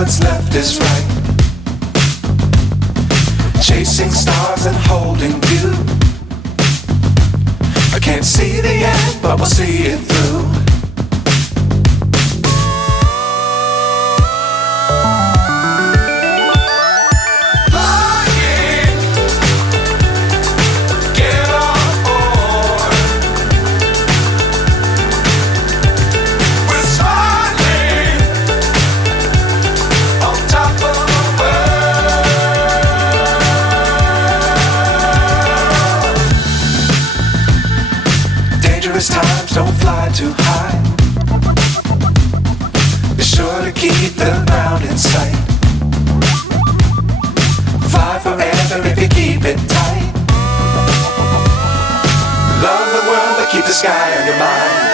what's left is right. Chasing stars and holding you. I can't see the end, but we'll see it through. Times don't fly too high. Be sure to keep the ground in sight. Fly forever if you keep it tight. Love the world but keep the sky on your mind.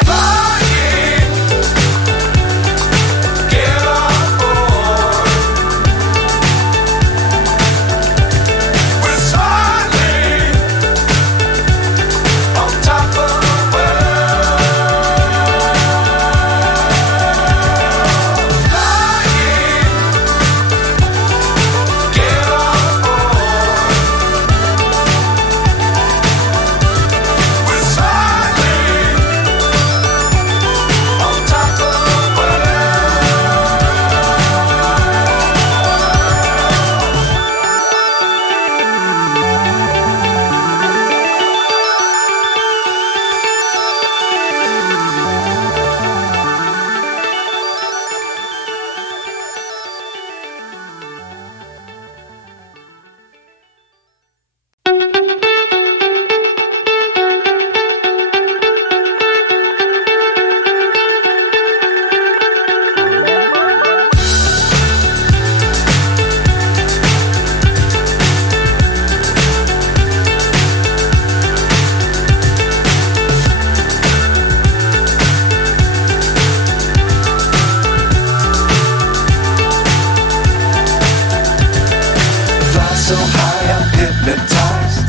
So high I'm hypnotized.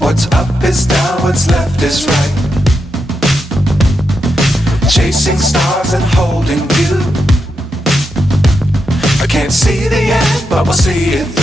What's up is down, what's left is right. Chasing stars and holding you. I can't see the end, but we'll see it through.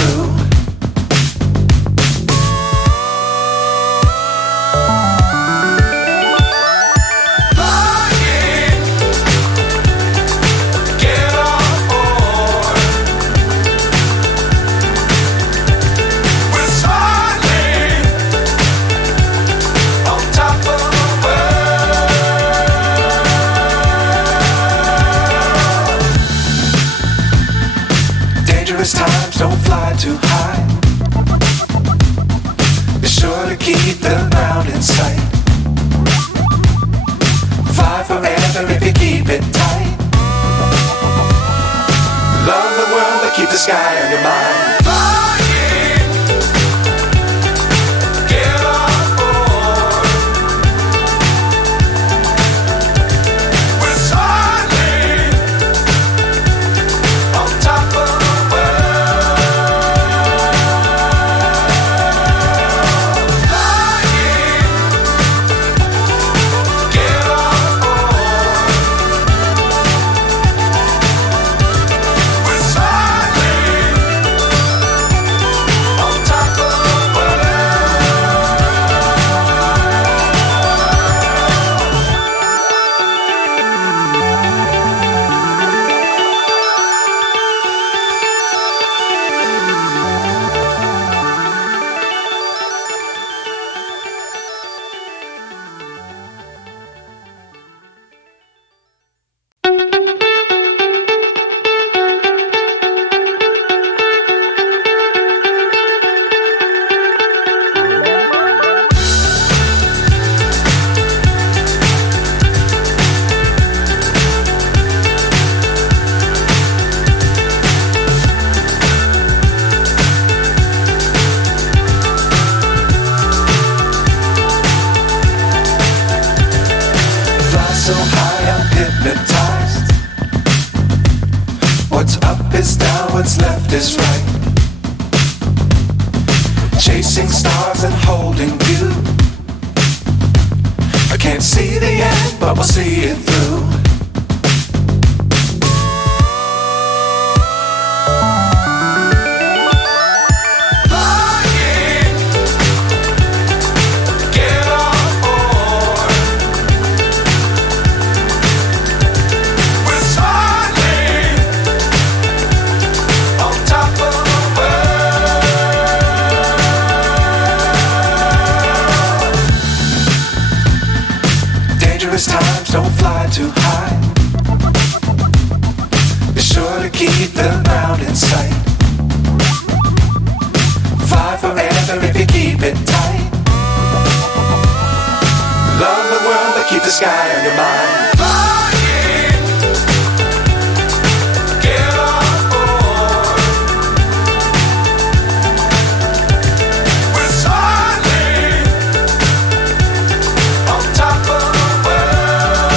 Times don't fly too high. Be sure to keep the ground in sight. Fly forever if you keep it tight. Love the world but keep the sky on your mind. So high I'm hypnotized. What's up is down, what's left is right. Chasing stars and holding you. I can't see the end, but we'll see it through. don't fly too high. Be sure to keep the ground in sight. Fly forever if you keep it tight. Love the world, but keep the sky on your mind. Flying, get on board. We're soaring on top of the world.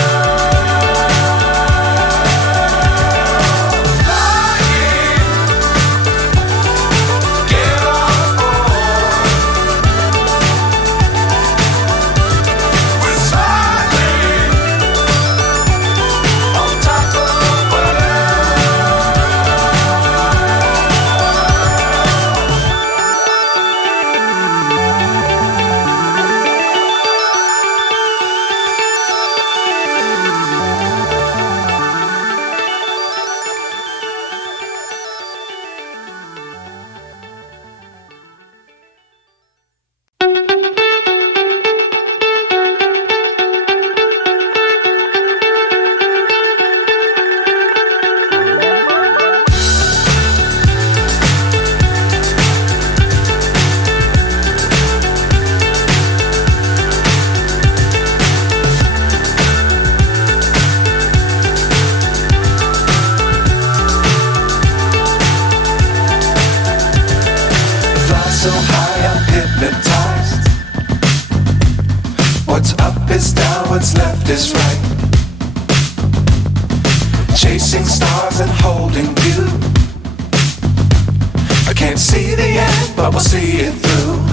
Flying, get on board. We're soaring on top of the world. Fly so high, I'm hypnotized. What's up is down, what's left is right. Chasing stars and holding you. I can't see the end, but we'll see it through.